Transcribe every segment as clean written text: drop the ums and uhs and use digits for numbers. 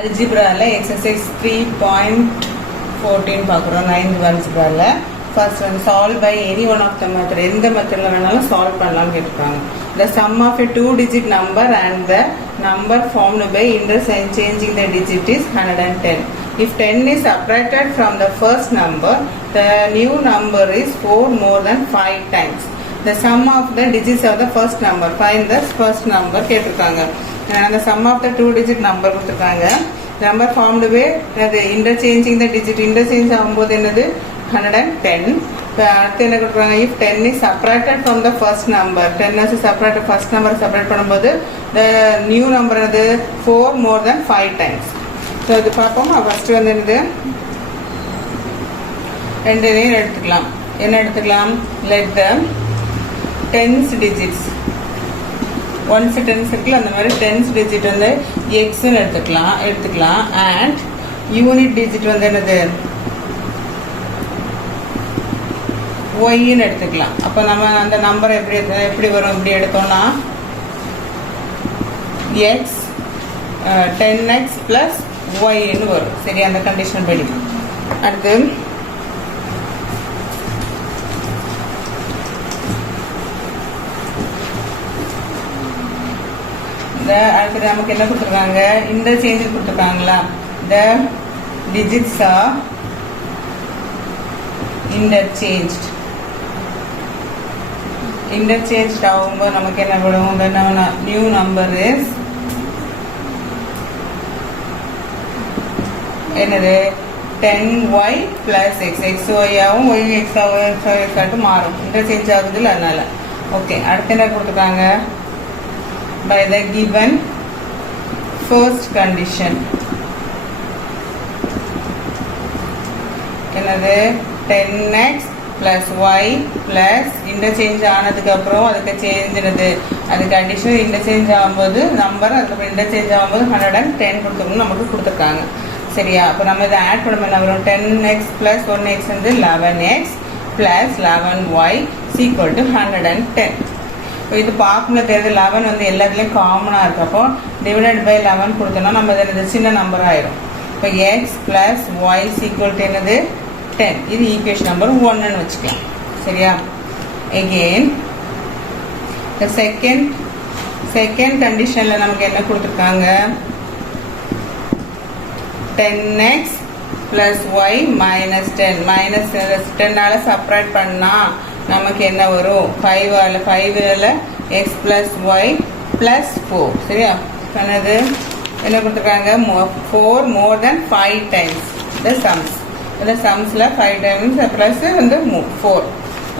அல்ஜிப்ரால exercise 3.14 பார்க்குறோம். 9th அல்ஜிப்ரால first வந்து solve by any one of the method. எந்த மெத்தடில் வேணாலும் சால்வ் பண்ணலாம்னு கேட்டிருக்காங்க. The sum of a 2-digit number and the number formed by interchanging the digit is 110. If 10 is subtracted from the first number, the new number is 4 more than 5 times. The sum of the digits of the first number. Find the first number கேட்டிருக்காங்க. The sum of the 2-digit number கொடுத்துருக்காங்க. Number formed by interchanging the digit. Interchange ஆகும்போது என்னது 110. அடுத்து என்ன கொடுக்குறாங்க, if 10 is subtracted from the first number, 10 is subtracted, first number separate பண்ணும்போது the new number அது 4 more than 5 times. So இது பார்ப்போம். ஃபர்ஸ்ட் வந்து என்னது, ரெண்டுலேயும் எடுத்துக்கலாம். என்ன எடுத்துக்கலாம், let the tens digits, once tense இருக்குல்ல, அந்த மாதிரி டென்ஸ் டிஜிட் வந்து எக்ஸ்ன்னு எடுத்துக்கலாம். அண்ட் யூனிட் டிஜிட் வந்து என்னது ஒய்ன்னு எடுத்துக்கலாம். அப்போ நம்ம அந்த நம்பர் எப்படி வரும், இப்படி எடுத்தோம்னா எக்ஸ் 10x + ஒய்ன்னு வரும். சரி, அந்த கண்டிஷன் படி. அடுத்து அடுத்து நமக்கு என்ன கொடுத்துருக்காங்க, இன்டர்சேஞ்ச் கொடுத்துருக்காங்களா. த டிஜிட்ஸ் ஆர் இன்டர்சேஞ்ச் ஆகும்போது நமக்கு என்ன வரும், நியூ நம்பர் இஸ் என்னது 10y + x. xy ஆகும், yx ஆகும், மாறும். இன்டர்சேஞ்ச் ஆகுது இல்லை, அதனால. ஓகே, அடுத்து என்ன கொடுத்துருக்காங்க, by the given first condition. என்னது 10x + y plus interchange ஆனதுக்கு அப்புறம் அதுக்கு சேஞ்ச் என்னது, அது கண்டிஷன் இன்டர்சேஞ்ச் ஆகும்போது நம்பர், அதுக்கப்புறம் இன்டர்சேஞ்ச் ஆகும்போது 110 கொடுத்துருக்கணும் நமக்கு கொடுத்துருக்காங்க. சரியா, அப்போ நம்ம இதை ஆட் பண்ணும்போது என்ன வரும், 10x + 1x வந்து 11x + 11y = 110. இப்போ இது பார்க்கும்போது தெரியுது, 11 வந்து எல்லாத்துலேயும் காமனாக இருக்கு. அப்போ டிவைடட் பை 11 கொடுத்தோம்னா நம்ம இது சின்ன நம்பர் ஆயிரும். இப்போ x + y = என்னது 10. இது ஈக்குவேஷன் நம்பர் 1ன்னு வச்சுக்கலாம். சரியா, எகெயின் இந்த செகண்ட் கண்டிஷனில் நமக்கு என்ன கொடுத்துருக்காங்க, 10x + y - 10. -10ஆல செப்பரேட் பண்ணால் நமக்கு என்ன வரும், 5ல் x + y + 4. சரியா, பண்ணது என்ன கொடுத்துருக்காங்க, 4 more than 5 times the sums. இந்த சம்ஸில் 5 times ப்ளஸ் வந்து 4.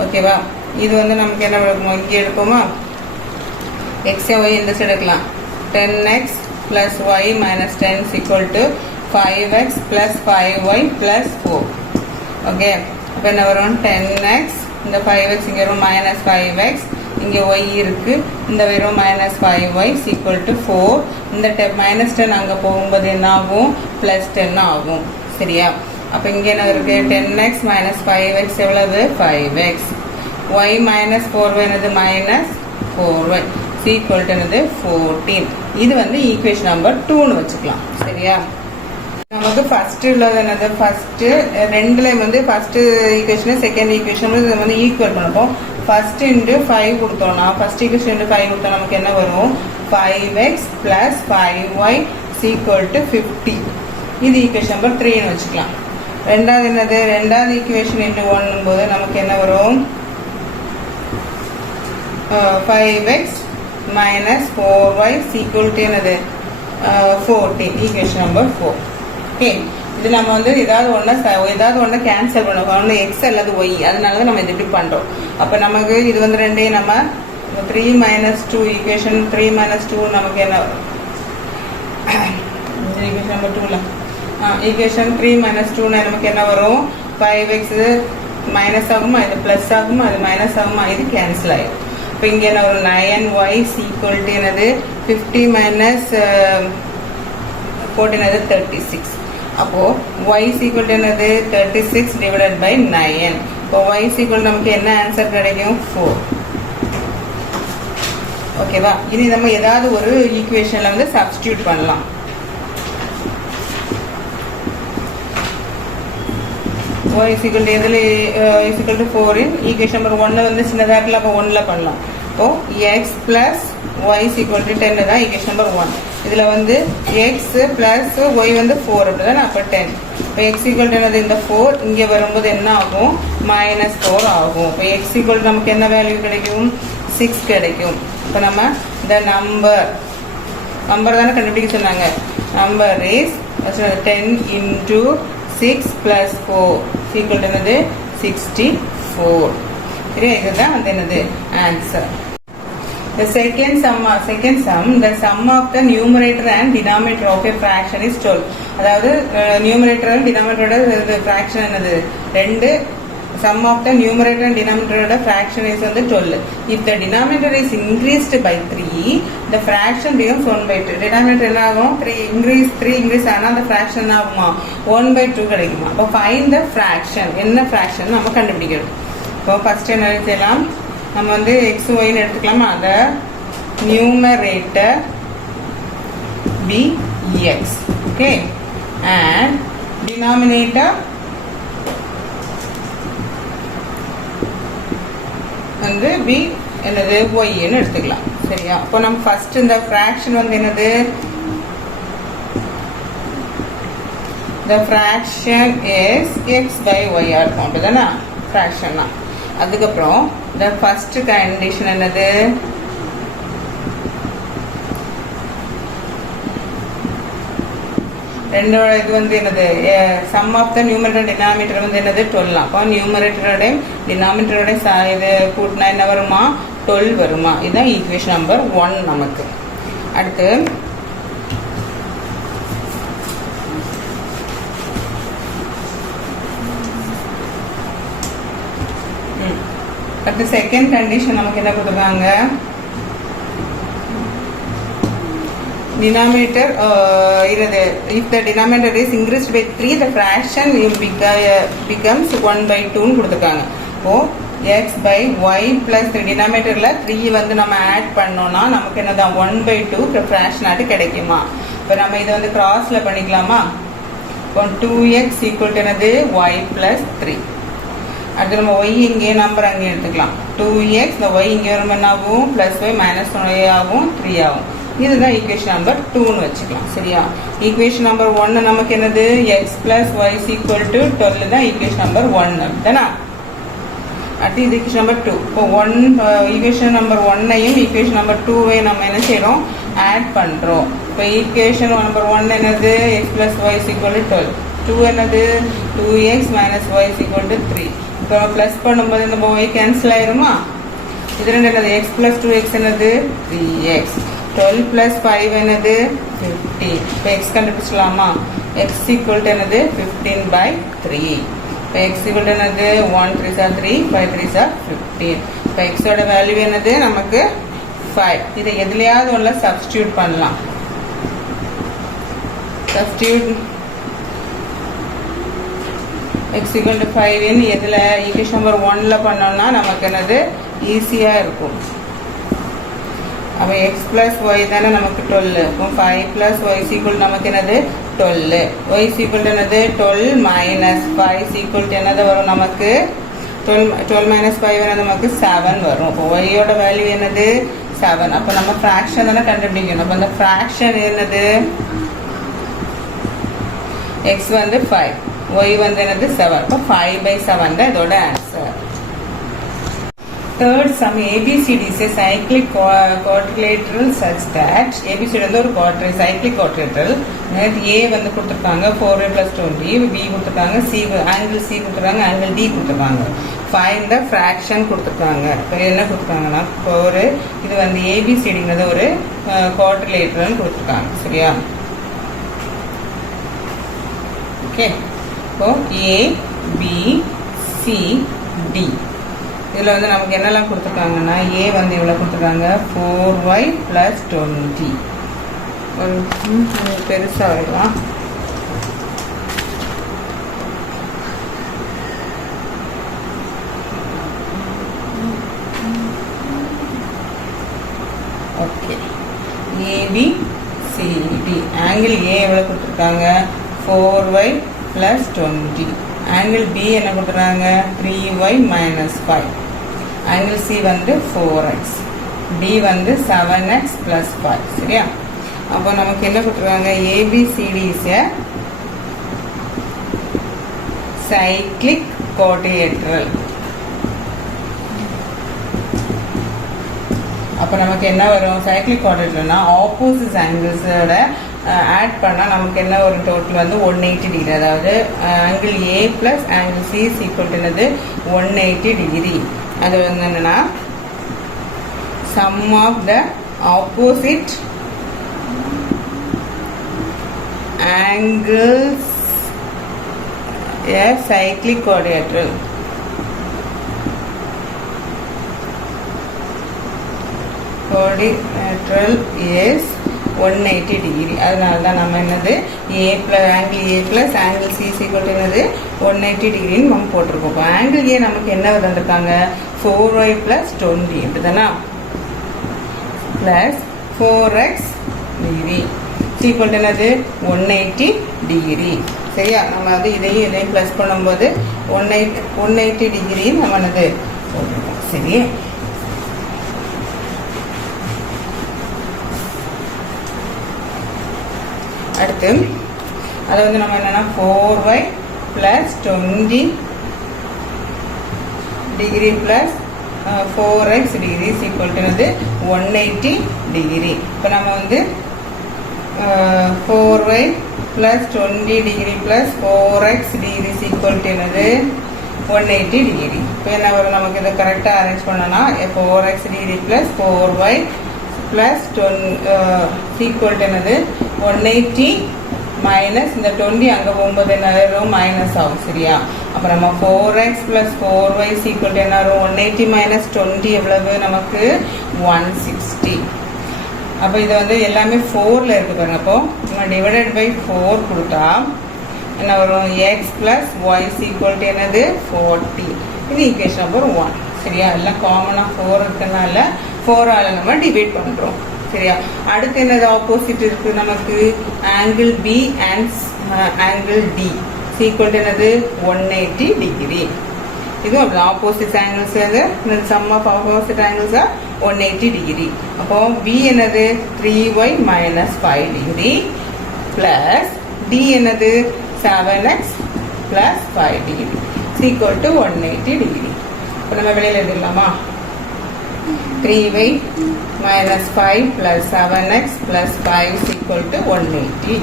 ஓகேவா, இது வந்து நமக்கு என்ன எடுக்குமோ, இங்கே எடுப்போமா, எக்ஸ் ஒய் இந்த சைடு எடுக்கலாம். 10x + y - 10 = 5x + 5y + 4. Okay, அப்போ என்ன வரும், 10x, இந்த 5x இங்கே வரும், -5x, இங்கே y இருக்கு, இந்த வெறும் -5y = 4. இந்த -10 அங்கே போகும்போது என்ன ஆகும், +10 ஆகும். சரியா, அப்போ இங்கே என்ன இருக்கு, 10x - 5x எவ்வளவு, 5x, y - 4y என்னது -4y = என்னது 14. இது வந்து ஈக்குவேஷன் நம்பர் 2ன்னு வச்சுக்கலாம். சரியா, நமக்கு ஃபர்ஸ்ட் உள்ளது என்னது, ஃபர்ஸ்ட்டு ரெண்டுலேயும் வந்து ஃபர்ஸ்ட் ஈக்குவேஷன் செகண்ட் ஈக்குவேஷன் இதை வந்து ஈக்குவல் பண்ணப்போம். ஃபர்ஸ்ட் × 5 கொடுத்தோம்னா, ஃபர்ஸ்ட் ஈக்குவேஷன் × 5 கொடுத்தோம் நமக்கு என்ன வரும், 5x + 5y = 50. இது ஈக்குவேஷன் நம்பர் 3ன்னு வச்சுக்கலாம். ரெண்டாவது என்னது, ரெண்டாவது ஈக்குவேஷன் × 1 போது நமக்கு என்ன வரும், 5x - 4y = என்னது 14. Equation number 4. ஓகே, இது நம்ம வந்து ஏதாவது ஒன்று கேன்சல் பண்ணுவோம், ஒன்று எக்ஸ் அல்லது ஒய், அதனால தான் நம்ம இது இப்படி பண்ணுறோம். அப்போ நமக்கு இது வந்து ரெண்டையும் நம்ம 3 - 2 ஈக்குவேஷன் 3 - 2 நமக்கு என்ன வரும், ஈக்குவேஷன் நம்பர் 2ல ஈக்குவேஷன் 3 - 2 நமக்கு என்ன வரும், 5x மைனஸ் ஆகுமா, இது ப்ளஸ் ஆகுமா, அது மைனஸ் ஆகுமா, இது கேன்சல் ஆகிடும். இப்போ இங்கே என்ன வரும், 9y = என்னது 50 - 14 என்னது 36. அப்போது y = என்னது 36 / 9. இப்போ y = நமக்கு என்ன ஆன்சர் கிடைக்கும், 4. ஓகேவா, இனி நம்ம ஏதாவது ஒரு ஈக்குவேஷனில் வந்து சப்ஸ்டியூட் பண்ணலாம். y is equal to எதில் is equal to 4 in equation number 1 வந்து சின்னதாக இருக்குல்ல, அப்போ 1ல் பண்ணலாம். இப்போ x plus y is equal to 10 தான் ஈக்குவேஷன் நம்பர் 1. இதில் வந்து x plus y வந்து 4 அப்படி தானே, அப்போ 10. இப்போ x equal to என்னது, இந்த 4 இங்கே வரும்போது என்ன ஆகும், -4 ஆகும். இப்போ x equal to நமக்கு என்ன வேல்யூ கிடைக்கும், 6 கிடைக்கும். இப்போ நம்ம இந்த நம்பர் தானே கண்டுபிடிக்க சொன்னாங்க. Number is 10 into 6 plus 4 equal to என்னது 64. சரியா, இதுதான் வந்து என்னது answer. The second sum, the sum of the numerator and denominator of a fraction is 12. அதாவது numerator and denominator fraction என்னது, ரெண்டு sum of the numerator and denominator fraction is வந்து 12. If the denominator is increased by 3, the fraction becomes 1/2. denominator என்ன ஆகும், 3 increase ஆனால் அந்த fraction என்ன ஆகுமா, 1/2 கிடைக்குமா. அப்போ find the fraction, என்ன fraction நம்ம கண்டுபிடிக்கணும். இப்போ ஃபர்ஸ்ட் என்ன எழுதலாம், நம்ம வந்து x y எடுத்துக்கலாமா, அதை numerator be x, okay, and denominator வந்து b என்னது y ன்னு எடுத்துக்கலாம். சரியா, அப்போ நம்ம ஃபர்ஸ்ட் இந்த ஃபிராக்ஷன் வந்து என்னது, the fraction is x by y ஆ இருக்கும், அப்படிதானே ஃபிராக்ஷன்னா. அதுக்கப்புறம் the first condition என்னது, ரெண்டோட இது வந்து என்னது, sum of the numerator and denominator வந்து என்னது 12. அப்போ நியூமரேட்டரோட டினாமினேட்டரோட இது கூட்டினா என்ன வருமா, 12 வருமா. இதுதான் ஈக்குவேஷன் நம்பர் 1 நமக்கு. அடுத்து செகண்ட் கண்டிஷன் நமக்கு என்ன கொடுத்துருக்காங்க, denominator if the denominator is increased by 3, the fraction becomes 1/2 ன்னு கொடுத்துருக்காங்க. இப்போ x by y plus denominatorல 3 வந்து நம்ம ஆட் பண்ணோம்னா நமக்கு என்னதான் 1/2 ஃபிராக்ஷன் ஆட்டு கிடைக்குமா. இப்போ நம்ம இதை வந்து கிராஸ்ல பண்ணிக்கலாமா. இப்போ 2x equal to என்னது y plus 3. அடுத்து நம்ம y இங்கே நம்பர் அங்கே எடுத்துக்கலாம். 2x இந்த y இங்கே வரும் என்ன ஆகும், ப்ளஸ் y மைனஸ் 1y ஆகும், 3 ஆகும். இதுதான் ஈக்குவேஷன் நம்பர் 2ன்னு வச்சுக்கலாம். சரியா, ஈக்குவேஷன் நம்பர் 1 நமக்கு என்னது, x plus y is equal to 12 தான் ஈக்குவேஷன் நம்பர் 1 அப்படிதானா. அடுத்து இது ஈக்குவேஷன் நம்பர் 2. இப்போ ஈக்குவேஷன் நம்பர் 1ஐயும் ஈக்குவேஷன் நம்பர் 2ஐ நம்ம என்ன செய்யறோம், ஆட் பண்றோம். இப்போ ஈக்குவேஷன் நம்பர் 1 என்னது, x plus y is equal to 12. 2 என்னது 2x minus y is equal to 3. இப்போ ப்ளஸ் பண்ணும்போது இந்த y கேன்சல் ஆயிருமா. இது ரெண்டு என்னது, x plus 2x என்னது 3x. 12 plus 5 என்னது 15. இப்போ x கண்டுபிடிச்சலாமா. x equal to என்னது 15/3. இப்போ x equal to என்னது 1 3s are 3, 5 3s are 15. இப்போ x ஓட வேல்யூ என்னது நமக்கு 5. இதை எதுலையாவது ஒன்றுல சப்ஸ்டியூட் பண்ணலாம். Substitute x equal to 5 in எதில் ஈக்குவேஷன் நம்பர் 1ல பண்ணோம்னா நமக்கு என்னது ஈஸியாக இருக்கும். அப்போ x plus y தானே நமக்கு 12. இப்போ 5 plus y is equal நமக்கு என்னது 12. y is equal to என்னது 12 minus 5 is equal to என்னது வரும் நமக்கு 12 minus 5 என்னது நமக்கு 7 வரும். இப்போ y ஓட வேல்யூ என்னது 7. அப்போ நம்ம ஃப்ராக்ஷன் தானே கண்டுபிடிக்கணும். அப்போ அந்த ஃப்ராக்ஷன் என்னது, x வந்து 5, y வந்து என்னது 7. அப்போ 5/7 தான் இதோட answer. Third sum, ABCD is a cyclic quadrilateral such that ABCD வந்து ஒரு cyclic quadrilateral. A வந்து கொடுத்துருக்காங்க 4a plus 20, B கொடுத்துருக்காங்க, C angle C கொடுத்துருக்காங்க, angle D கொடுத்துருக்காங்க. Find the fraction கொடுத்துருக்காங்க. இப்போ என்ன கொடுத்துருக்காங்கன்னா, இப்போ ஒரு இது வந்து ABCDங்கிறது ஒரு quadrilateral கொடுத்துருக்காங்க. சரியா, ஓகே. இப்போ A B C D இதில் வந்து நமக்கு என்னெல்லாம் கொடுத்துருக்காங்கன்னா, A வந்து இவ்வளோ கொடுத்துருக்காங்க 4y plus 20. பெருசாக ஆகிடும். ஓகே, ABCD ஆங்கிள் A எவ்வளோ கொடுத்துருக்காங்க 4y plus 20. ஆங்கிள் பி என்ன கொடுக்குறாங்க 3y மைனஸ் 5. ஆங்கிள் சி வந்து 4x, டி வந்து 7x ப்ளஸ் 5. சரியா? அப்போ நமக்கு என்ன கொடுத்துருக்காங்க, ABCD is a cyclic quadrilateral. அப்போ நமக்கு என்ன வரும், சைக்ளிக் குவாட்ரிலேட்ரல்னா ஆப்போசிட் ஆங்கிள்ஸோட ஆட் பண்ணால் நமக்கு என்ன ஒரு டோட்டல் வந்து 180 டிகிரி. அதாவது angle A plus angle C equal to என்னது 180 டிகிரி. அது வந்து என்னன்னா sum of the opposite angles a cyclic quadrilateral. Quadrilateral is 180 degree. அதனால தான் நம்ம என்னது angle A plus angle C equal to என்னது 180 டிகிரின்னு நம்ம போட்டிருக்கோம். இப்போ ஆங்கிள் ஏ நமக்கு என்ன வந்திருக்காங்க 4y ப்ளஸ் 20 இப்படிதானா plus 4x degree equal to என்னது 180 டிகிரி. சரியா? நம்ம வந்து இதையும் ப்ளஸ் பண்ணும்போது 180 டிகிரி நம்ம என்னது போட்டிருக்கோம். சரி, அடுத்து அதை வந்து நம்ம என்னன்னா 4y plus 20 degree plus 4x degree equal to என்னது 180 டிகிரி. இப்போ நம்ம வந்து 4y plus 20 degree plus 4x degree is equal to என்னது 180 degree. இப்போ என்ன வரும், நமக்கு இதை கரெக்டாக அரேஞ்ச் பண்ணனா 4x degree plus 4y plus equal to என்னது 180 மைனஸ் இந்த 20 அங்கே போகும்போது என்ன வரும் மைனஸ் ஆகும். சரியா? அப்போ நம்ம 4x plus 4y equal to என்ன வரும் 180 மைனஸ் 20 எவ்வளவு நமக்கு 160. அப்போ இதை வந்து எல்லாமே 4ல் இருக்குது பாருங்க. அப்போ நம்ம டிவைடட் பை 4 கொடுத்தா என்ன வரும் x plus y equal to என்னது 40. இது ஈக்குவேஷன் நம்பர் 1. சரியா? எல்லாம் காமனாக 4 இருக்கிறதுனால 4ஆல் நம்ம டிவைட் பண்ணுறோம். சரியா? அடுத்து என்னது ஆப்போசிட் இருக்குது நமக்கு angle B and angle D equal to என்னது 180 டிகிரி. இதுவும் அப்படி ஆப்போசிட் ஆங்கிள்ஸ் வந்து sum of opposite angles 180 degree. அப்போ பி என்னது 3y minus 5 degree plus D என்னது 7x plus 5 degree equal to 180 degree. இப்போ நம்ம வெளியில் எழுதிடலாமா 3y minus 5 plus 7x plus 5 equal to 180.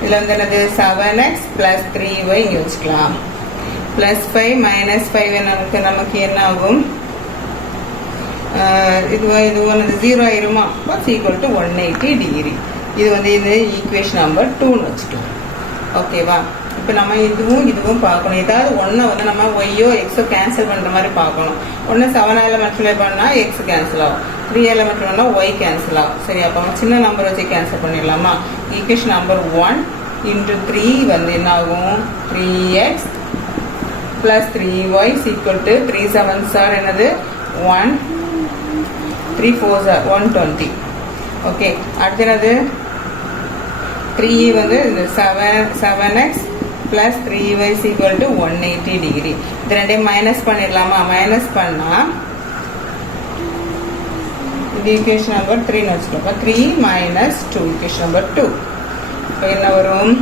இதில் வந்து என்னது 7x பிளஸ் 3y இங்கே வச்சுக்கலாம். ப்ளஸ் 5 மைனஸ் 5 நமக்கு என்ன ஆகும், இது வந்து 0 ஆயிருமா. Equal to 180 degree. இது வந்து இது ஈக்குவேஷன் நம்பர் 2ன்னு வச்சுட்டோம். ஓகேவா? இப்போ நம்ம இதுவும் பார்க்கணும். ஏதாவது ஒன்றை வந்து நம்ம ஒய்யோ எக்ஸோ கேன்சல் பண்ணுற மாதிரி பார்க்கணும். ஒன்று 7ஆல் மல்டிப்ளை பண்ணால் எக்ஸ் கேன்சல் ஆகும், 3ஆல் மல்டிப்ளை பண்ணால் ஒய் கேன்சல் ஆகும். சரி, அப்போ நம்ம சின்ன நம்பர் வச்சு கேன்சல் பண்ணிடலாமா. ஈக்குவேஷன் நம்பர் 1 இன்ட்டு 3 வந்து என்ன ஆகும் 3x plus 3y is equal to 3 7s are என்னது 1 3 4s are 120. ஓகே, அடுத்து என்னது 3 வந்து 7x plus 3y is equal to 180 degree. இது ரெண்டையும் மைனஸ் பண்ணிடலாமா. மைனஸ் பண்ணால் இது ஈக்குவேஷன் நம்பர் 3ன்னு வச்சுக்கோங்க. 3 மைனஸ் 2 ஈக்குவேஷன் நம்பர் 2. இப்போ என்ன வரும்,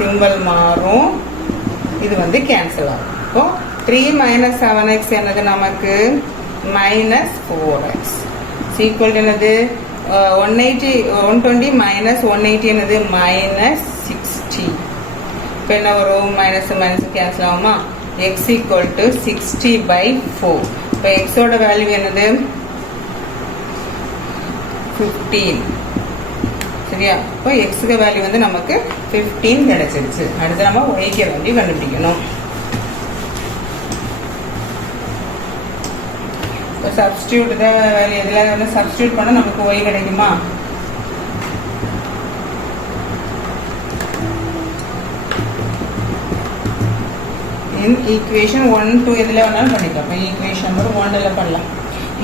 சிம்பிள் மாறும், இது வந்து கேன்சல் ஆகும். இப்போ 3 மைனஸ் 7x என்னது நமக்கு மைனஸ் 4x ஈக்குவல் என்னது 120 மைனஸ் 180 என்னது மைனஸ் 60. இப்போ என்ன வரும், மைனஸ் மைனஸ் கேன்சல் ஆகுமா. X equal to 60/4. இப்போ எக்ஸோட வேல்யூ என்னது 15. சரியா? இப்போ எக்ஸுக்கு வேல்யூ வந்து நமக்கு 15 கிடைச்சிருச்சு. அடுத்து நம்ம ஒய்க்கு வேல்யூ கண்டுபிடிக்கணும். இப்போ சப்ஸ்டியூட் வேல்யூ இதில் வந்து சப்ஸ்டியூட் பண்ணால் நமக்கு ஒய் கிடைக்குமா. இன் ஈக்குவேஷன் 1 2 எதில் வேணாலும் பண்ணிக்கலாம். இப்போ ஈக்குவேஷன் நம்பர் 1ல் பண்ணலாம்.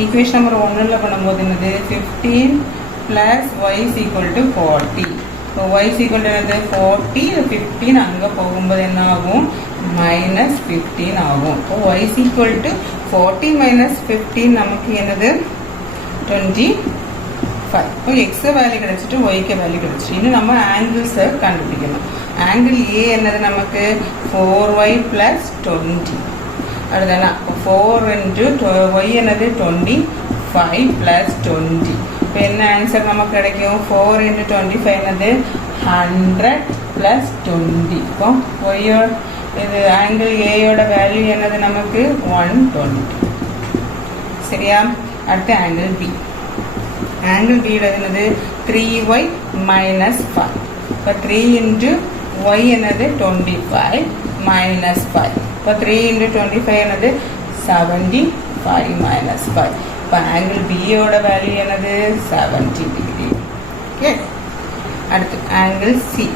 ஈக்குவேஷன் நம்பர் 1ல் பண்ணும்போது என்னது 15 plus y is equal to 40. y is equal to என்னது 40 15 அங்கே போகும்போது என்ன ஆகும் மைனஸ் 15 ஆகும். இப்போ y is equal to 40 minus 15 நமக்கு என்னது 25. இப்போ x வேல்யூ கிடைச்சிட்டு yக்கு வேல்யூ கிடைச்சிட்டு இன்னும் நம்ம ஆங்கிள்ஸை கண்டுபிடிக்கணும். ஆங்கிள் A என்னது நமக்கு 4y plus 20 அடுத்தனா 4 into y என்னது 25 plus 20. இப்போ என்ன ஆன்சர் நமக்கு கிடைக்கும் 4 into 25 என்னது 100 plus 20. இப்போ y இது ஆங்கிள் ஏயோட வேல்யூ என்னது நமக்கு 120. சரியா? அடுத்து ஆங்கிள் பி. ஆங்கிள் பி என்னது 3y minus 5. இப்போ 3 into y என்னது 25 minus 5. இப்போ 3 into 25 என்னது 75 minus 5. இப்போ ஆங்கிள் பியோட வேல்யூ என்னது 70 டிகிரி. ஓகே. அடுத்து ஆங்கிள் சி.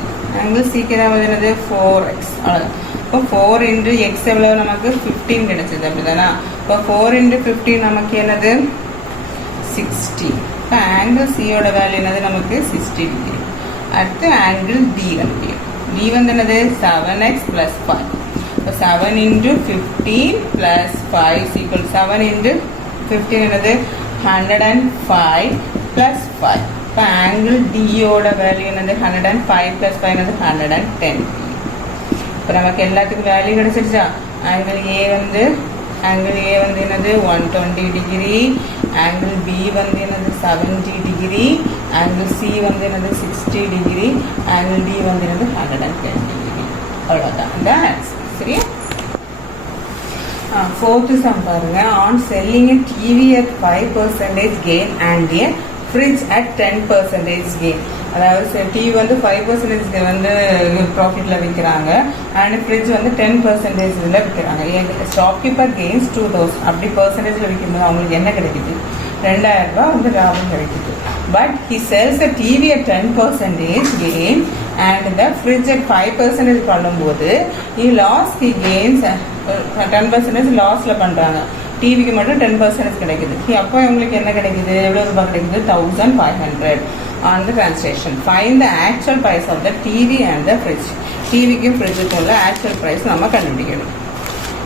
ஆங்கிள் சிக்கு என்னது 4x. அவ்வளோதான். இப்போ 4 into x எவ்வளோ நமக்கு 15 கிடைச்சது அப்படிதானா? இப்போ 4 into 15 நமக்கு என்னது 60. இப்போ ஆங்கிள் சியோட வேல்யூ என்னது நமக்கு 60 டிகிரி. அடுத்து ஆங்கிள் டி கண்டுபிடிக்கும். டி வந்து என்னது 7x plus 5. இப்போ 7 into 15 plus 5 is equal to 7 into 15 என்னது 105 plus 5. இப்போ ஆங்கிள் டியோட வேல்யூ என்னது 105 plus 5 என்னது 110. இப்போ நமக்கு எல்லாத்துக்கும் வேல்யூ கிடைச்சிருச்சா? ஆங்கிள் ஏ வந்து என்னது 120 டிகிரி, ஆங்கிள் பி வந்து என்னது 70 டிகிரி, ஆங்கிள் சி வந்து என்னது 60 டிகிரி, ஆங்கிள் டி வந்து என்னது 110 டிகிரி. அவ்வளோதான் இந்த ஆன்சர். சரியா? ஃபோர்த்து சம் பாருங்க. On selling a TV at 5% gain and a fridge at 10% gain. அதாவது டிவி வந்து 5% வந்து ப்ராஃபிட்டில் விற்கிறாங்க அண்ட் ஃப்ரிட்ஜ் வந்து 10% விற்கிறாங்க. ஷாப்கீப்பர் கெயின்ஸ் 2000 அப்படி பர்சன்டேஜில் விற்கும்போது அவங்களுக்கு என்ன கிடைக்குது 2000 ரூபாய் வந்து லாபம் கிடைக்குது. But he sells a TV at 10% gain and the fridge at 5% பண்ணும்போது ஹி கெயின்ஸ் 10% லாஸில் பண்ணுறாங்க. டிவிக்கு மட்டும் 10% கிடைக்குது. அப்போ இவங்களுக்கு என்ன கிடைக்குது எவ்வளோ ரூபாய் கிடைக்குது 1500. On the translation, find the actual price of the TV and the fridge. டிவிக்கும் ஃப்ரிட்ஜுக்கும் உள்ள ஆக்சுவல் ப்ரைஸ் நம்ம கண்டுபிடிக்கணும்.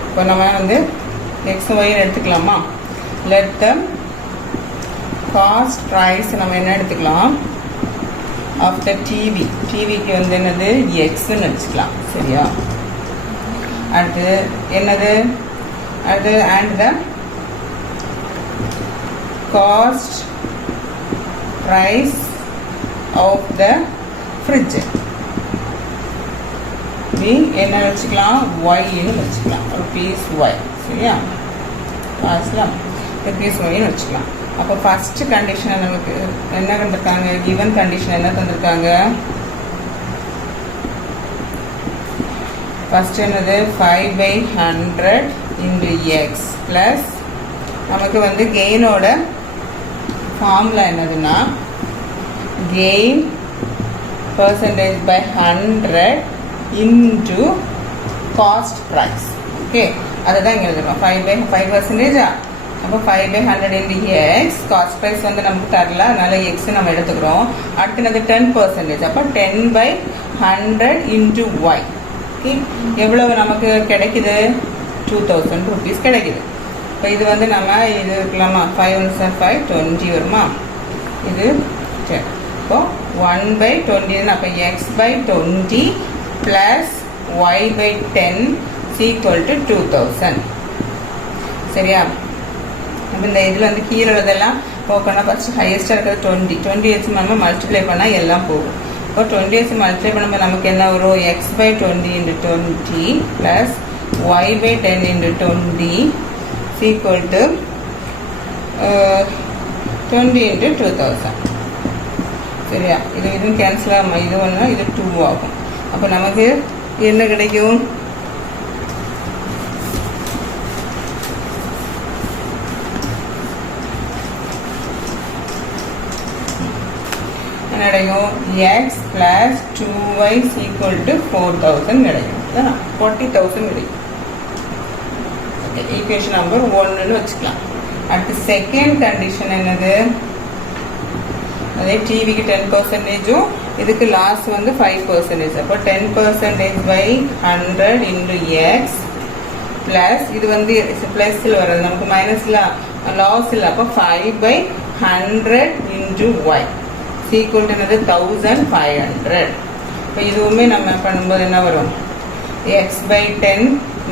இப்போ நம்ம வந்து எக்ஸ் ஒய் எடுத்துக்கலாமா? லெட் த காஸ்ட் ப்ரைஸ் நம்ம என்ன எடுத்துக்கலாம் ஆஃப் த டிவி. டிவிக்கு வந்து என்னது எக்ஸ்ன்னு வச்சுக்கலாம். சரியா? அடுத்து என்னது அடுத்து and the cost price of the fridge. நீ என்ன வச்சுக்கலாம் y-ன்னு வச்சுக்கலாம். rupees y. சரியா? பாஸ்லாம் rupees y-ன்னு வச்சுக்கலாம். அப்போ ஃபர்ஸ்ட் கண்டிஷனை நமக்கு என்ன தந்திருக்காங்க? given கண்டிஷன் என்ன தந்திருக்காங்க? ஃபர்ஸ்ட் என்னது 5/100 into x ப்ளஸ் நமக்கு வந்து கெயினோட ஃபார்முலா என்னதுன்னா gain percentage by 100 into cost price. Okay, அதுதான் இங்கே எழுதுறோம். 5/5%. அப்போ 5/100 into x. காஸ்ட் ப்ரைஸ் வந்து நமக்கு தரல, அதனால x நம்ம எடுத்துக்கிறோம். அடுத்தது 10%. அப்போ 10/100 into y. ஓகே, எவ்வளவு நமக்கு கிடைக்குது 2000 rupees கிடைக்குது. இப்போ இது வந்து நம்ம இது இருக்கலாமா 5 1 5 20 வருமா? இது சரி. இப்போ 1/20 அப்போ x/20 plus y/10 is equal to 2000. சரியா? அப்போ இந்த இதில் வந்து கீழே உள்ளதெல்லாம் போக்கணும். ஃபர்ஸ்ட் ஹையஸ்டாக இருக்கிறது 20 வச்சு நம்ம மல்டிப்ளை பண்ணால் எல்லாம் போகும். இப்போ 20 வச்சு மல்டிப்ளை பண்ணும்போது நமக்கு என்ன வரும்? x/20 into 20 plus y/10 into 20 is equal to 20 into 2000. சரியா? இதுவும் கேன்சல் ஆகும். இது ஒன்று இது 2 ஆகும். அப்போ நமக்கு என்ன கிடைக்கும்? என்ன கிடைக்கும்? x plus 2y is equal to 4000 கிடைக்கும். 40,000 கிடைக்கும். ஈக்குவேஷன் நம்பர் 1ன்னு வச்சுக்கலாம். அடுத்து செகண்ட் கண்டிஷன் என்னது? அதே டிவிக்கு 10%, இதுக்கு லாஸ் வந்து 5%. அப்போ 10% by 100 into x ப்ளஸ் இது வந்து ப்ளஸில் வர்றது, நமக்கு மைனஸில் லாஸ் இல்லை. அப்போ 5/100 into y ஈக்குவல் டு என்னது 1500. இப்போ இதுவுமே நம்ம பண்ணும்போது என்ன வரும், x/10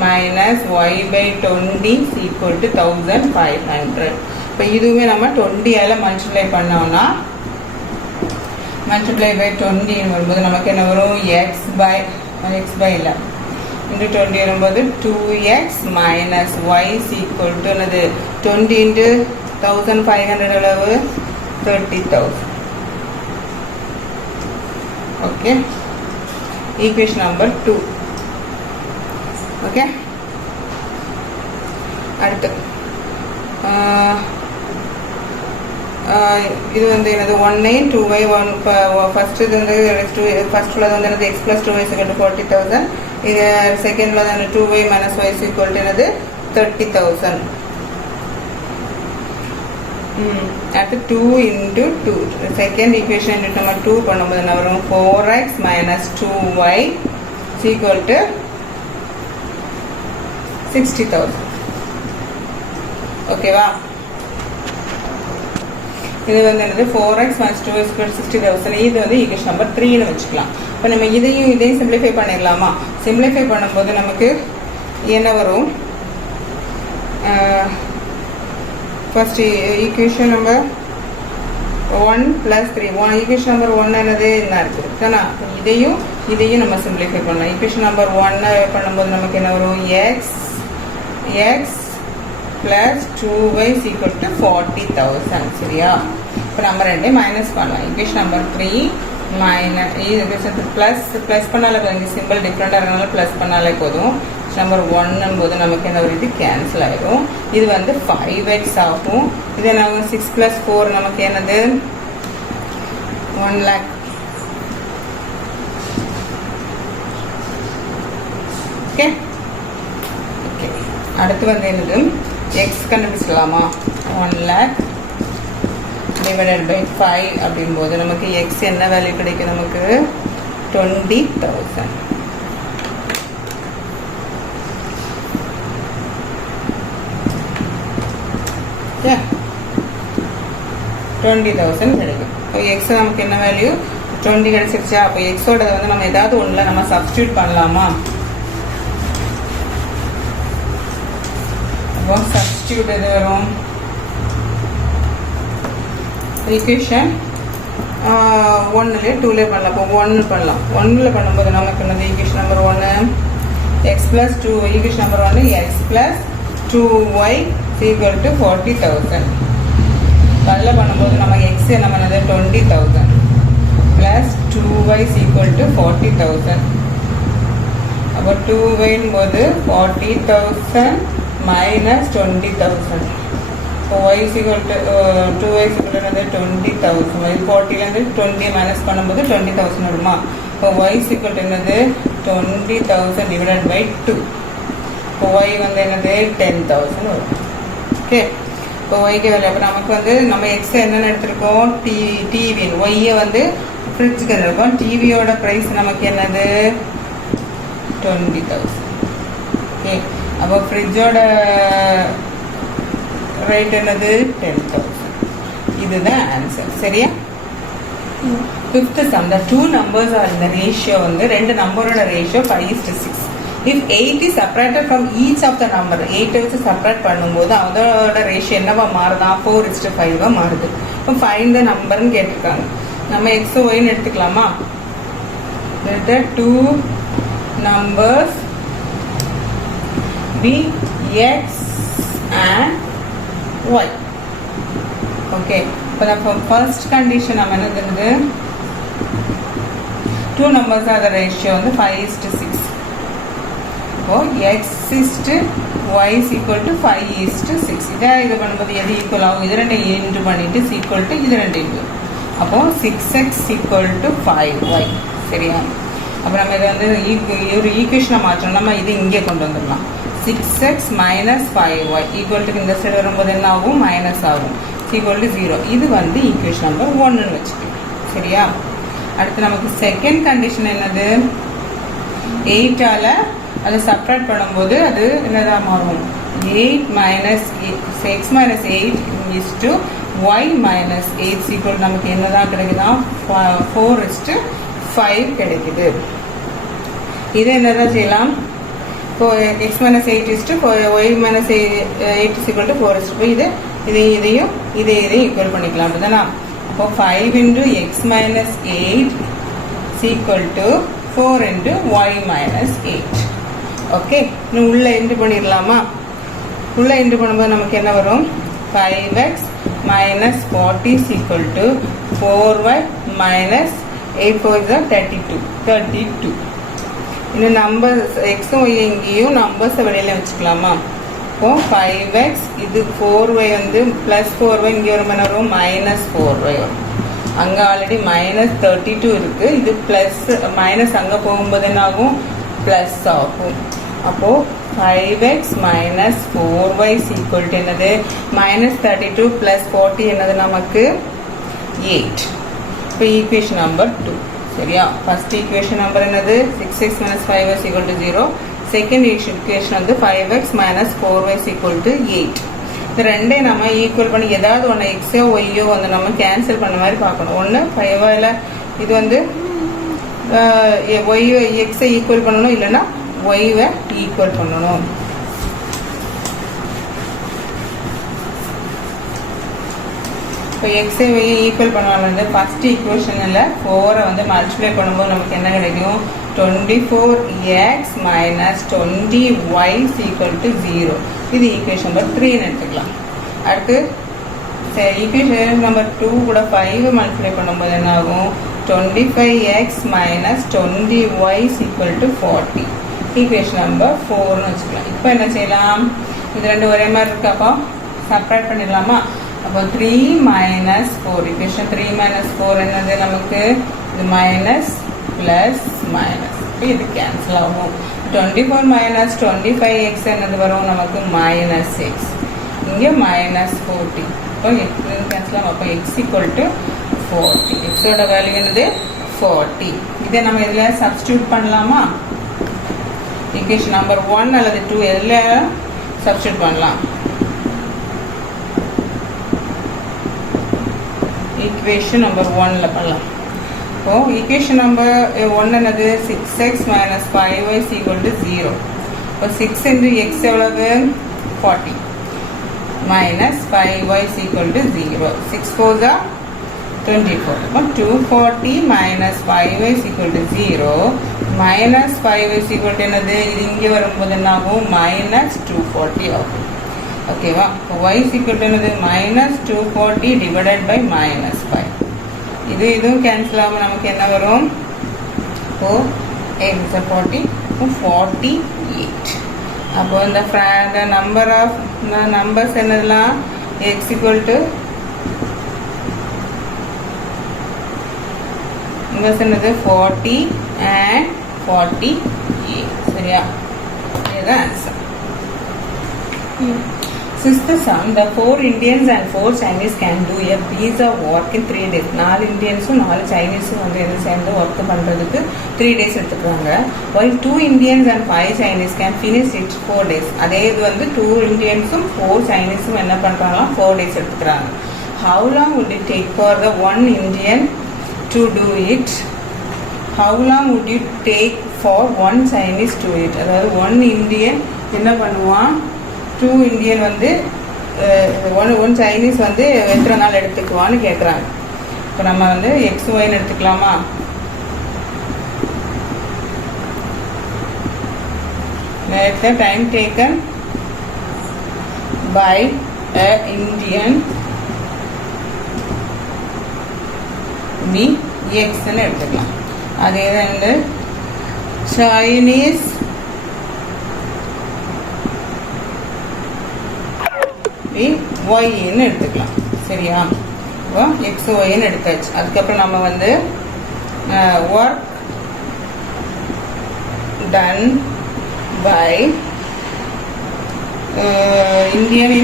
minus y/20 equal to 1500. இப்போ இதுவுமே நம்ம 20ஆல் மல்டிப்ளை பண்ணோம்னா மல்டிப்ளை பை 20 வரும்போது நமக்கு என்ன வரும், x இல்லை இன்ட்டு 20 வரும்போது 2x minus y equal to என்னது 20 இன்ட்டு 1500 அளவு 30,000. Okay, equation number 2. ஓகே, அடுத்து இது வந்து என்னது 1a 2y 1 ஃபர்ஸ்ட் இது வந்து ஃபர்ஸ்ட் உள்ளது வந்து என்னது x plus 2y equal to 40,000. இது செகண்ட் உள்ளது வந்து 2y minus y equal to என்னது 30,000. அடுத்து 2 into 2 செகண்ட் ஈக்குவேஷன் இன்ட்டு நம்ம 2 பண்ணும்போது என்ன வரும், 4x minus 2y equal to 60,000. ஓகேவா, இது வந்து என்னது 4x minus 2y equal to 60,000. இது வந்து ஈக்குவேஷன் நம்பர் 3ன்னு வச்சுக்கலாம். இப்போ நம்ம இதையும் சிம்பிளிஃபை பண்ணிடலாமா? சிம்பிளிஃபை பண்ணும்போது நமக்கு என்ன வரும், first equation number 1 plus 3 equation number 1 என்னது என்ன இருக்குது தானே, இதையும் நம்ம சிம்பிளிஃபை பண்ணலாம். ஈக்குவேஷன் நம்பர் 1 பண்ணும்போது நமக்கு என்ன வரும், x plus 2y equal to 40,000. சரியா, இப்போ நம்ம ரெண்டே மைனஸ் பண்ணலாம். ஈக்குவேஷன் நம்பர் 3 மைனஸ் இது ப்ளஸ் பண்ணாலே போதும், சிம்பிள் டிஃப்ரெண்டாக இருக்கனால ப்ளஸ் பண்ணாலே போதும். நம்பர் 1 போது நமக்கு என்ன ஒரு இது கேன்சல் ஆகிடும். இது வந்து 5x ஆகும். இது என்ன 6 plus 4 நமக்கு என்னது 1 lakh. ஓகே ஓகே, அடுத்து வந்து என்னது எக்ஸ் கண்டுபிடிச்சிடலாமா, 1 lakh டிவைடட் பை 5 அப்படின்போது நமக்கு எக்ஸ் என்ன வேல்யூ கிடைக்கும், நமக்கு 20,000. ஓகே, 20,000 கிடைக்கும். இப்போ எக்ஸ் நமக்கு என்ன வேல்யூ 20 கிடைச்சிருச்சா. அப்போ எக்ஸோட வந்து நம்ம ஏதாவது ஒன்றில் நம்ம சப்ஸ்டியூட் பண்ணலாமா. அப்போ சப்ஸ்டியூட் எது வரும், ஈக்குவேஷன் 1லே 2லே பண்ணலாம். அப்போ 1 பண்ணலாம். 1ல் பண்ணும்போது நமக்கு என்னது equation number 1 X plus 2 equation number 1 X plus 2y equal to 40,000. அதில் பண்ணும்போது நம்ம எக்ஸ் நம்ம என்னது 20,000 ப்ளஸ் 2y equal to 40,000. அப்போ 2y போது 40,000 மைனஸ் 20,000. இப்போ y equal to 2y equal to என்னது 20,000. 40லேருந்து 20 மைனஸ் பண்ணும்போது 20,000 வருமா. இப்போ y equal to என்னது 20,000 டிவைடட் பை 2. இப்போ y வந்து என்னது 10,000 வரும். ஓகே, இப்போ ஒய்க்கு வேலை. அப்போ நமக்கு வந்து நம்ம எக்ஸ் என்னென்னு எடுத்திருக்கோம், டிவி ஒய்யை வந்து ஃப்ரிட்ஜுக்கு இருக்கோம். டிவியோட ப்ரைஸ் நமக்கு என்னது 20,000. ஓகே, அப்போ ஃப்ரிட்ஜோட ரேட் என்னது 10,000. இதுதான் ஆன்சர். சரியா, fifth some, the two numbers are in the ratio வந்து ரெண்டு நம்பரோட ratio 5:6. if 8 is separated from each of the number, 8 வச்சு செப்பரேட் பண்ணும்போது அதோட ரேஷியோ என்னவா மாறுதா 4:5 மாறுது. இப்போ ஃபைண்ட் த நம்பர்னு கேட்டிருக்காங்க. நம்ம எக்ஸ் ஒய்ன்னு எடுத்துக்கலாமா. the two numbers be x and y. Okay, இப்போ நம்ம ஃபர்ஸ்ட் கண்டிஷன் நம்ம என்ன தெரியுது, two numbers are the ratio வந்து 5:6. இப்போ x is to y is equal to 5:6. இதை இது பண்ணும்போது எது ஈக்குவல் ஆகும், இது ரெண்டு இன்ட்டு பண்ணிட்டு ஈக்குவல் டு இது ரெண்டு இன்ட்டு. அப்போ 6x equal to 5y. சரியா, அப்போ நம்ம இதை வந்து ஒரு ஈக்குவேஷனை மாற்றணும். நம்ம இது இங்கே கொண்டு வந்துடலாம். 6x minus 5y equal to இந்த சைடு வரும்போது என்ன ஆகும், மைனஸ் ஆகும். Equal to 0. இது வந்து ஈக்குவேஷன் நம்பர் 1ன்னு வச்சுக்கலாம். சரியா, அடுத்து நமக்கு செகண்ட் கண்டிஷன் என்னது, 8ஆல் அதை சப்ராக்ட் பண்ணும்போது அது என்னதான் மாறும், 8 minus x minus 8 is to y minus 8 equal நமக்கு என்னதான் கிடைக்குதா, 4:5 கிடைக்குது. இது என்னதான் செய்யலாம், x minus 8 is to y minus 8 is equal to 4:5. இதையும் ஈக்குவல் பண்ணிக்கலாம். அப்படிதானா? அப்போ 5 into x minus 8 is equal to 4 into y minus 8. Okay, இன்னும் உள்ள என்ட்ரு பண்ணிடலாமா? உள்ள என்ட்ரு பண்ணும்போது நமக்கு என்ன வரும், 5x minus 40 is equal to 4y minus 8 4 is 32. இன்னும் நம்பர்ஸ் எக்ஸும் ஒய் இங்கேயும் நம்பர்ஸை வெளியில் வச்சுக்கலாமா? இப்போ 5x இது 4y வந்து ப்ளஸ் 4y இங்கே வரும் மைனஸ் 4y வரும். அங்கே ஆல்ரெடி மைனஸ் 32 இருக்குது. இது ப்ளஸ் மைனஸ் அங்கே போகும்போது என்ன ஆகும், ப்ளஸ் ஆகும். அப்போது 5x minus 4y is equal to என்னது, minus 32 plus 40 என்னது நமக்கு 8. இப்போ ஈக்குவேஷன் நம்பர் 2. சரியா? ஃபர்ஸ்ட் ஈக்குவேஷன் நம்பர் என்னது, 6x minus 5y is equal to 0. Second equation வந்து 5x minus 4y is equal to 8. இந்த ரெண்டே நம்ம ஈக்குவல் பண்ணி ஏதாவது ஒன்று எக்ஸோ ஒய்யோ வந்து நம்ம கேன்சல் பண்ண மாதிரி பார்க்கணும். ஒன்று 5ல் இது வந்து ஒய் எக்ஸை ஈக்குவல் பண்ணணும், இல்லைன்னா ஒய்வை ஈக்குவல் பண்ணணும். இப்போ எக்ஸை ஒய்யை ஈக்குவல் பண்ணுவாங்க வந்து ஃபர்ஸ்ட் ஈக்குவேஷனில் 4 வந்து மல்டிப்ளை பண்ணும்போது நமக்கு என்ன கிடைக்கும், 24x minus 20y is equal to 0. இது ஈக்குவேஷன் நம்பர் 3ன்னு எடுத்துக்கலாம். அடுத்து ஈக்குவேஷன் நம்பர் 2 கூட 5 மல்டிப்ளை பண்ணும்போது என்ன ஆகும், 25x minus 20y is equal to 40. Equation number 4ன்னு வச்சுக்கலாம். இப்போ என்ன செய்யலாம், இது ரெண்டு ஒரே மாதிரி இருக்கு, அப்போ சப்ராக்ட் பண்ணிடலாமா? அப்போ 3 minus 4, ஈக்குவேஷன் 3 minus 4 என்னது நமக்கு, இது மைனஸ் ப்ளஸ் மைனஸ், இது கேன்சல் ஆகும். 24 minus 25x என்னது வரும் நமக்கு, மைனஸ் எக்ஸ், இங்கே மைனஸ் 40. இப்போ எக்ஸ் கேன்சல் ஆகும். அப்போ எக்ஸ் ஈக்குவல் டு 40. எக்ஸோட வேல்யூ என்னது 40. இதை நம்ம இதில் சப்ஸ்டியூட் பண்ணலாமா? ஈக்குவேஷன் நம்பர் 1 அல்லது 2 எதில் சப்ஸ்டியூட் பண்ணலாம்? ஈக்குவேஷன் நம்பர் 1ல் பண்ணலாம். இப்போ ஈக்குவேஷன் நம்பர் 1 என்னது, 6x minus 5y is equal to 0. இப்போ 6 into x எவ்வளவு, 40 minus 5y is equal to 0. 6 4s are 24. இப்போ 240 minus 5y is equal to 0 minus 5y is equal to என்னது, இது இங்கே வரும்போது என்ன ஆகும், மைனஸ் 240 ஆகும். ஓகேவா? இப்போ y is equal to என்னது, மைனஸ் 240 divided by minus 5. இதுவும் கேன்சல் ஆகும். நமக்கு என்ன வரும், இப்போ 8 40 48. அப்போ இந்த நம்பர் ஆஃப் நம்பர்ஸ் என்னதுலாம், எக்ஸ் ஈக்குவல் டு நம்பர்ஸ் என்னது 40 and 48. சரியா? இதுதான் answer. Sixth sum, the 4 Indians and 4 Chinese can do a piece of work in 3 days. 4 இந்தியன்ஸும் 4 சைனீஸும் வந்து என்ன சேர்ந்து ஒர்க் பண்ணுறதுக்கு 3 days எடுத்துக்கிறாங்க. while 2 Indians and 5 Chinese can finish it 4 days. அதே இது வந்து 2 இந்தியன்ஸும் 4 சைனீஸும் என்ன பண்ணுறாங்களா, 4 days எடுத்துக்கிறாங்க. how long would it take for the 1 Indian to do it? how long would it take for 1 Chinese to it? அதாவது 1 Indian என்ன பண்ணுவான், 2 இந்தியன் வந்து 1 சைனீஸ் வந்து எத்தனை நாள் எடுத்துக்குவான்னு கேட்குறாங்க. இப்போ நம்ம வந்து எக்ஸ் ஒய்ன்னு எடுத்துக்கலாமா? the time taken by a Indian எக்ஸ்ன்னு எடுத்துக்கலாம். அதே வந்து சைனீஸ் ஒய்ன்னு எடுத்துக்கலாம். சரியா? இப்போ எக்ஸ் ஒய்ன்னு எடுத்தாச்சு. அதுக்கப்புறம் நம்ம வந்து work done by Indian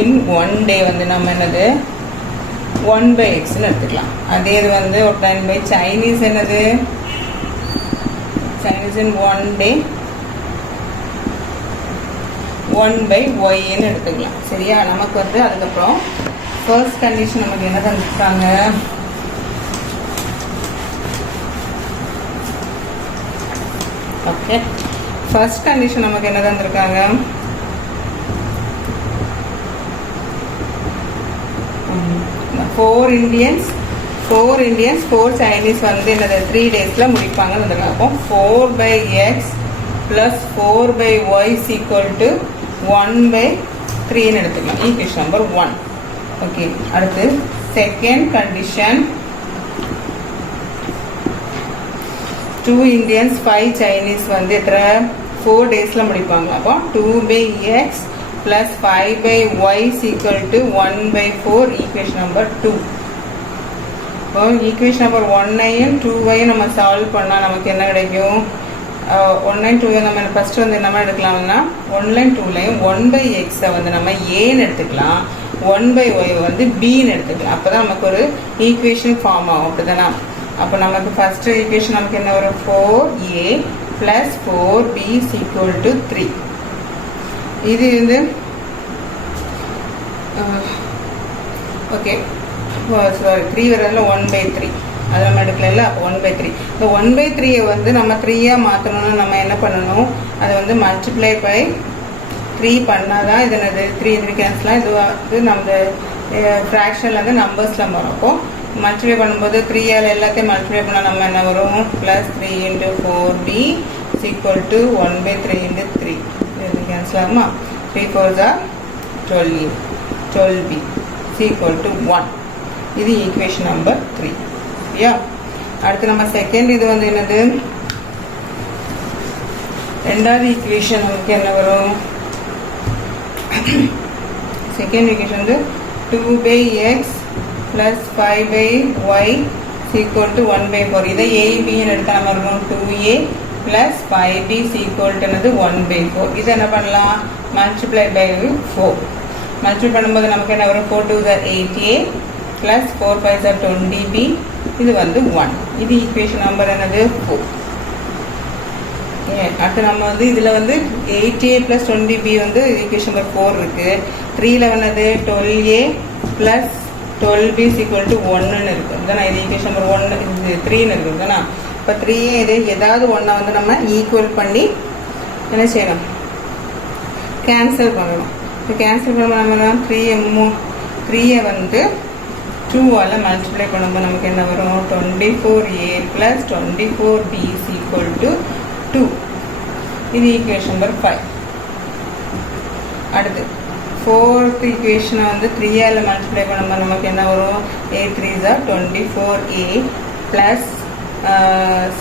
in 1 day வந்து நம்ம என்னது 1 by xன்னு எடுத்துக்கலாம். அதே இது வந்து obtained by Chinese என்னது? Chinese in 1 day 1 by yன்னு எடுத்துக்கலாம். சரியா? நமக்கு வந்து அதுக்கப்புறம் ஃபர்ஸ்ட் கண்டிஷன் நமக்கு என்ன தந்துருக்காங்க? ஓகே, ஃபர்ஸ்ட் கண்டிஷன் நமக்கு என்ன தந்திருக்காங்க? ஃபோர் இண்டியன்ஸ் 4 சைனீஸ் வந்து என்னது 3 daysல முடிப்பாங்க வந்துருக்காங்க. 4 by x plus 4 by y is equal to 1 by 3ன்னு எடுத்துக்கலாம். Equation number 1. ஓகே, அடுத்து செகண்ட் கண்டிஷன் 2 Indians 5 Chinese வந்து எத்தனை 4 daysல முடிப்பாங்க. அப்போ 2 by x plus 5 by y is equal to 1 by 4 equation number 2. இப்போ ஈக்குவேஷன் நம்பர் 1ஐயும் 2ஐயும் நம்ம சால்வ் பண்ணால் நமக்கு என்ன கிடைக்கும்? 1லையும் 2ஐயும் நம்ம ஃபஸ்ட்டு வந்து என்ன எடுக்கலாம்னா 1லையும் 2லையும் 1 by xஐ வந்து நம்ம ஏன்னு எடுத்துக்கலாம், 1 by y வந்து bன்னு எடுத்துக்கலாம். அப்போ தான் நமக்கு ஒரு ஈக்குவேஷன் ஃபார்ம் ஆகும். அப்படி தானே? அப்போ நமக்கு ஃபர்ஸ்ட் ஈக்குவேஷன் நமக்கு என்ன வரும்? 4a plus 4b is equal to 3. இது வந்து ஓகே சாரி 3 வரதுல 1 by 3 அது நம்ம எடுக்கல. அப்போ 1 by 3. இந்த 1 by 3 வந்து நம்ம 3ஆக மாற்றணும்னா நம்ம என்ன பண்ணணும்? அதை வந்து மல்டிப்ளை பை 3 பண்ணால் தான் இது என்னது 3 கேன்சலாம் இது நம்ம ஃப்ராக்ஷனில் வந்து நம்பர்ஸில் வரும். அப்போ மல்டிப்ளை பண்ணும்போது 3ஆல் எல்லாத்தையும் மல்டிப்ளை பண்ணால் நம்ம என்ன வரும்? Plus 3 into 4b is equal to 1 by 3 into 3. இது கேன்சல் ஆகுமா? 3 4s are 12a 12b is equal to 1. இது ஈக்குவேஷன் நம்பர் 3. சரியா? அடுத்து நம்ம செகண்ட் இது வந்து என்னது? ரெண்டாவது ஈக்குவேஷன் நமக்கு என்ன வரும்? செகண்ட் ஈக்குவேஷன் வந்து 2 by x plus 5 by y is equal to 1 by 4. இதை a bன்னு எடுத்தால் நம்ம இருக்கும் 2a plus 5b is equal to 1 by 4. இதை என்ன பண்ணலாம்? Multiply by 4. மல்டிப்ளை பண்ணும்போது நமக்கு என்ன வரும்? 4 2s are 8a plus 4 5s are 20b. இது வந்து 1. இது ஈக்குவேஷன் நம்பர் என்னது? 4. அடுத்து நம்ம வந்து இதில் வந்து 8a plus 20b வந்து ஈக்குவேஷன் நம்பர் 4 இருக்குது. 3ல் வந்தது 12a plus 12b is equal to 1ன்னு இருக்குது. இதுதான் இது ஈக்குவேஷன் நம்பர் 1 இது 3ன்னு இருக்குது தானே? இப்போ 3a இது ஏதாவது ஒன்றை வந்து நம்ம ஈக்குவல் பண்ணி என்ன செய்யணும்? கேன்சல் பண்ணணும். இப்போ கேன்சல் பண்ணும்போது நம்ம 3a வந்து 2ஆல் மல்டிப்ளை பண்ணும்போது நமக்கு என்ன வரும்? 24a plus 24b is equal to 2. இது ஈக்குவேஷன் நம்பர் 5. அடுத்து ஃபோர்த் ஈக்குவேஷனை வந்து 3ஆல் மல்டிப்ளை பண்ணும்போது நமக்கு என்ன வரும்? 8 3s are 24a plus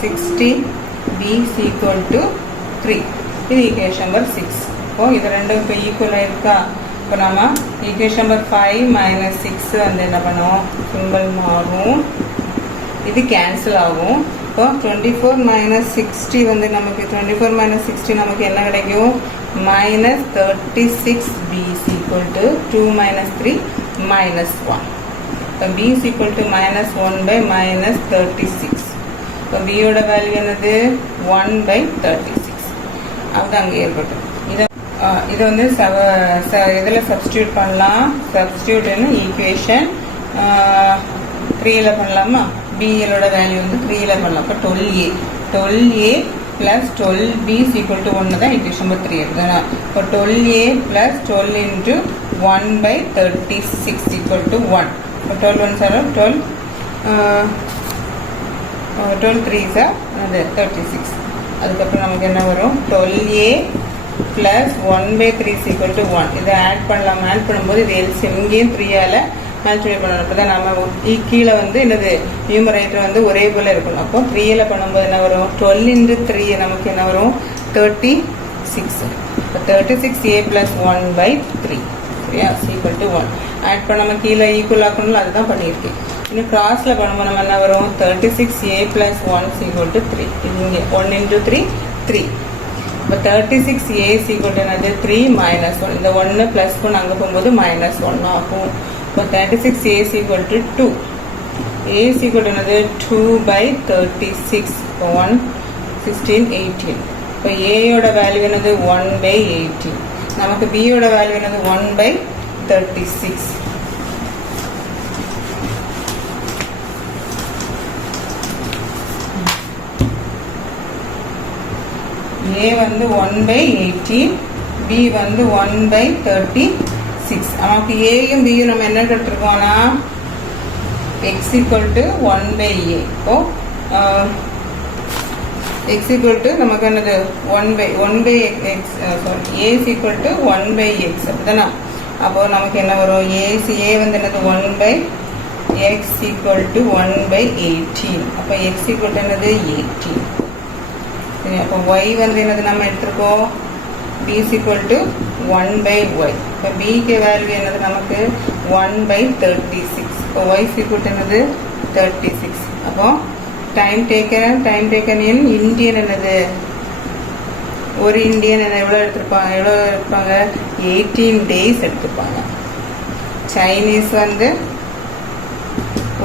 60b is equal to 3. இது ஈக்குவேஷன் நம்பர் 6. இப்போ இது ரெண்டும் இப்போ ஈக்குவலாக இருக்கா? இப்போ நம்ம ஈக்குவேஷன் நம்பர் 5 minus 6 வந்து என்ன பண்ணுவோம்? சிம்பிள் மாறும், இது கேன்சல் ஆகும். இப்போ 24 minus 60 வந்து நமக்கு 24 minus 60 நமக்கு என்ன கிடைக்கும்? minus 36b is equal to 2 minus 3 minus 1. இப்போ b is equal to minus 1 by minus 36. இப்போ b யோட வேல்யூ என்னது? 1 by 36. அது அங்கே ஏற்பட்டு இதை வந்து இதில் சப்ஸ்டியூட் பண்ணலாம். சப்ஸ்டியூட்னு ஈக்குவேஷன் 3ல் பண்ணலாமா? பிஎலோட வேல்யூ வந்து 3ல் பண்ணலாம். இப்போ 12a plus 12b is equal to 1 தான் ஈக்குவேஷன் நம்பர் 3 இருக்குதுன்னா. இப்போ 12a plus 12 into 1 by 36 equal to 1. இப்போ 12 1s are 12 12 3s are 36. அதுக்கப்புறம் நமக்கு என்ன வரும்? 12a plus 1 by 3 is equal to 1. இதை ஆட் பண்ணலாம். ஆட் பண்ணும்போது இது எல்சிஎம் இங்கேயும் 3ஆல் மல்டிப்ளை பண்ணணும். அப்போ தான் நம்ம கீழே வந்து என்னது நியூமரேட்டர் வந்து ஒரே போல் இருக்கணும். அப்போ 3ல் பண்ணும்போது என்ன வரும்? 12 into 3 நமக்கு என்ன வரும்? 36. இப்போ 36a plus 1 by 3 சரியா? Equal to 1. ஆட் பண்ணாமல் கீழே ஈக்குவல் ஆக்கணும்ல, அதுதான் பண்ணியிருக்கேன். இன்னும் கிராஸில் பண்ணும்போது நம்ம என்ன வரும்? 36a plus 1 is equal to 3. இது இங்கே 1 into 3 3. இப்போ 36a is equal to என்னது? 3 minus 1. இந்த 1 + 1 அங்கே போகும்போது -1 ஆகும். இப்போ 36 A is equal to 2. A is equal to another 2 by 36. இப்போ 1, 16, 18. இப்போ A யோட வேல்யூ என்னது 1 by 18. நமக்கு B யோட வேல்யூ என்னது 1 by 36. A வந்து 1 by 18, B வந்து 1 by 36. நமக்கு Aயும் Bயும் நம்ம என்ன எடுத்துருக்கோம்னா x equal to 1 by A. இப்போ x equal to நமக்கு என்னது 1 by x, sorry, A is equal to 1 by x. அப்படிதானா? அப்போ நமக்கு என்ன வரும்? A வந்து என்னது 1 by x equal to 1 by 18. அப்போ x equal to என்னது 18. சரி, அப்போ y வந்து என்னது நம்ம எடுத்துருக்கோம் b is equal to 1 by y. இப்போ b க்கு வேல்யூ என்னது நமக்கு 1 by 36. இப்போ y is equal to என்னது 36. அப்போ டைம் டேக்கன் இன் இந்தியன் என்னது ஒரு இந்தியன் என்ன எவ்வளோ இருப்பாங்க 18 days எடுத்துப்பாங்க. சைனீஸ் வந்து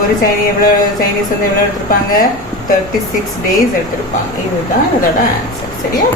ஒரு சைனீஸ் வந்து எவ்வளோ எடுத்திருப்பாங்க 36 days எடுத்திருப்பாங்க. இதுதான் இதோட ஆன்சர். சரியா?